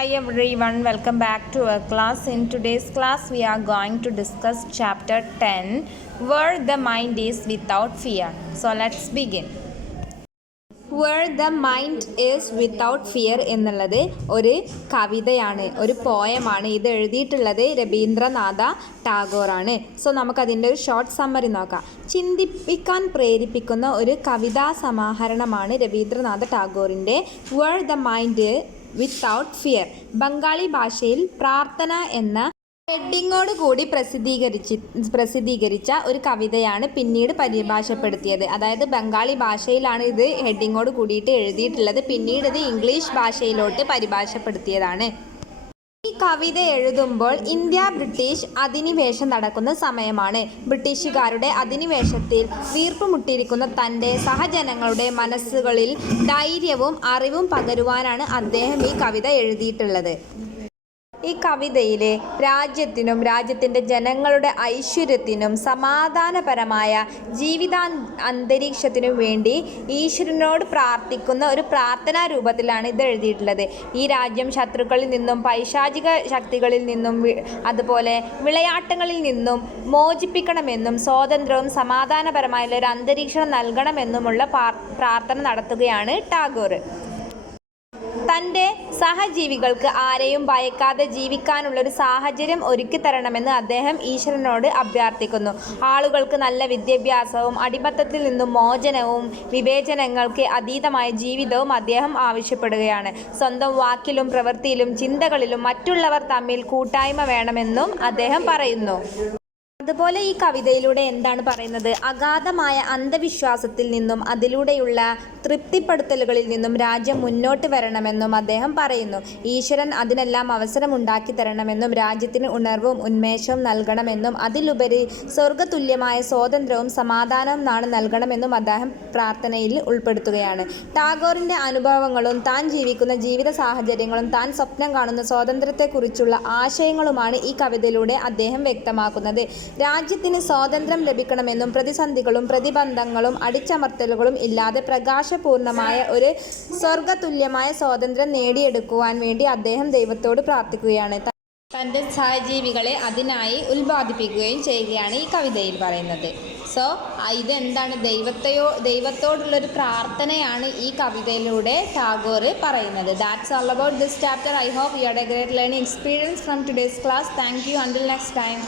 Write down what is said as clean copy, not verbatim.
Hi everyone, welcome back to our class. In today's class, we are going to discuss chapter 10, Where the Mind is Without Fear. So let's begin. Where the Mind is Without Fear എന്നുള്ളത് ഒരു കവിതയാണ്, ഒരു പോയമാണ്. ഇത് എഴുതിയിട്ടുള്ളത് Rabindranath ടാഗോറാണ്. So നമുക്കതിൻ്റെ ഒരു short summary നോക്കാം. ചിന്തിപ്പിക്കാൻ പ്രേരിപ്പിക്കുന്ന ഒരു കവിതാ സമാഹരണമാണ് രവീന്ദ്രനാഥ ടാഗോറിൻ്റെ where the mind without fear. Bengali ഭാഷയിൽ പ്രാർത്ഥന എന്ന ഹെഡിങ്ങോട് കൂടി പ്രസിദ്ധീകരിച്ച ഒരു കവിതയാണ് പിന്നീട് പരിഭാഷപ്പെടുത്തിയത്. അതായത് ബംഗാളി ഭാഷയിലാണ് ഇത് ഹെഡിങ്ങോട് കൂടിയിട്ട് എഴുതിയിട്ടുള്ളത്. പിന്നീട് ഇത് ഇംഗ്ലീഷ് ഭാഷയിലോട്ട് പരിഭാഷപ്പെടുത്തിയതാണ്. ഈ കവിത എഴുതുമ്പോൾ ഇന്ത്യ ബ്രിട്ടീഷ് അധിനിവേശം നടക്കുന്ന സമയമാണ്. ബ്രിട്ടീഷുകാരുടെ അധിനിവേശത്തിൽ വീർപ്പുമുട്ടിയിരിക്കുന്ന തൻ്റെ സഹജനങ്ങളുടെ മനസ്സുകളിൽ ധൈര്യവും അറിവും പകരുവാനാണ് അദ്ദേഹം ഈ കവിത എഴുതിയിട്ടുള്ളത്. ഈ കവിതയിലെ രാജ്യത്തിനും രാജ്യത്തിൻ്റെ ജനങ്ങളുടെ ഐശ്വര്യത്തിനും സമാധാനപരമായ അന്തരീക്ഷത്തിനും വേണ്ടി ഈശ്വരനോട് പ്രാർത്ഥിക്കുന്ന ഒരു പ്രാർത്ഥനാ രൂപത്തിലാണ് ഇത് എഴുതിയിട്ടുള്ളത്. ഈ രാജ്യം ശത്രുക്കളിൽ നിന്നും പൈശാചിക ശക്തികളിൽ നിന്നും അതുപോലെ വിളയാട്ടങ്ങളിൽ നിന്നും മോചിപ്പിക്കണമെന്നും സ്വാതന്ത്ര്യവും സമാധാനപരമായ ഒരു അന്തരീക്ഷം നൽകണമെന്നുമുള്ള പ്രാർത്ഥന നടത്തുകയാണ് ടാഗോർ. തൻ്റെ സഹജീവികൾക്ക് ആരെയും ഭയക്കാതെ ജീവിക്കാനുള്ളൊരു സാഹചര്യം ഒരുക്കി തരണമെന്ന് അദ്ദേഹം ഈശ്വരനോട് അഭ്യർത്ഥിക്കുന്നു. ആളുകൾക്ക് നല്ല വിദ്യാഭ്യാസവും അടിമത്തത്തിൽ നിന്നും മോചനവും വിവേചനങ്ങൾക്ക് അതീതമായ ജീവിതവും അദ്ദേഹം ആവശ്യപ്പെടുകയാണ്. സ്വന്തം വാക്കിലും പ്രവൃത്തിയിലും ചിന്തകളിലും മറ്റുള്ളവർ തമ്മിൽ കൂട്ടായ്മ വേണമെന്നും അദ്ദേഹം പറയുന്നു. അതുപോലെ ഈ കവിതയിലൂടെ എന്താണ് പറയുന്നത്? അഗാധമായ അന്ധവിശ്വാസത്തിൽ നിന്നും അതിലൂടെയുള്ള തൃപ്തിപ്പെടുത്തലുകളിൽ നിന്നും രാജ്യം മുന്നോട്ട് വരണമെന്നും അദ്ദേഹം പറയുന്നു. ഈശ്വരൻ അതിനെല്ലാം അവസരമുണ്ടാക്കി തരണമെന്നും രാജ്യത്തിന് ഉണർവും ഉന്മേഷവും നൽകണമെന്നും അതിലുപരി സ്വർഗതുല്യമായ സ്വാതന്ത്ര്യവും സമാധാനവും നാട് നൽകണമെന്നും അദ്ദേഹം പ്രാർത്ഥനയിൽ ഉൾപ്പെടുത്തുകയാണ്. ടാഗോറിൻ്റെ അനുഭവങ്ങളും താൻ ജീവിക്കുന്ന ജീവിത സാഹചര്യങ്ങളും താൻ സ്വപ്നം കാണുന്ന സ്വാതന്ത്ര്യത്തെക്കുറിച്ചുള്ള ആശയങ്ങളുമാണ് ഈ കവിതയിലൂടെ അദ്ദേഹം വ്യക്തമാക്കുന്നത്. രാജ്യത്തിന് സ്വാതന്ത്ര്യം ലഭിക്കണമെന്നും പ്രതിസന്ധികളും പ്രതിബന്ധങ്ങളും അടിച്ചമർത്തലുകളും ഇല്ലാതെ പ്രകാശപൂർണമായ ഒരു സ്വർഗതുല്യമായ സ്വാതന്ത്ര്യം നേടിയെടുക്കുവാൻ വേണ്ടി അദ്ദേഹം ദൈവത്തോട് പ്രാർത്ഥിക്കുകയാണ്. തൻ്റെ സഹജീവികളെ അതിനായി ഉത്പാദിപ്പിക്കുകയും ചെയ്യുകയാണ് ഈ കവിതയിൽ പറയുന്നത്. സോ ഇതെന്താണ്? ദൈവത്തോടുള്ളൊരു പ്രാർത്ഥനയാണ് ഈ കവിതയിലൂടെ ടാഗോർ പറയുന്നത്. That's all about this chapter. I hope you had a great learning experience from today's class. Thank you. Until next time.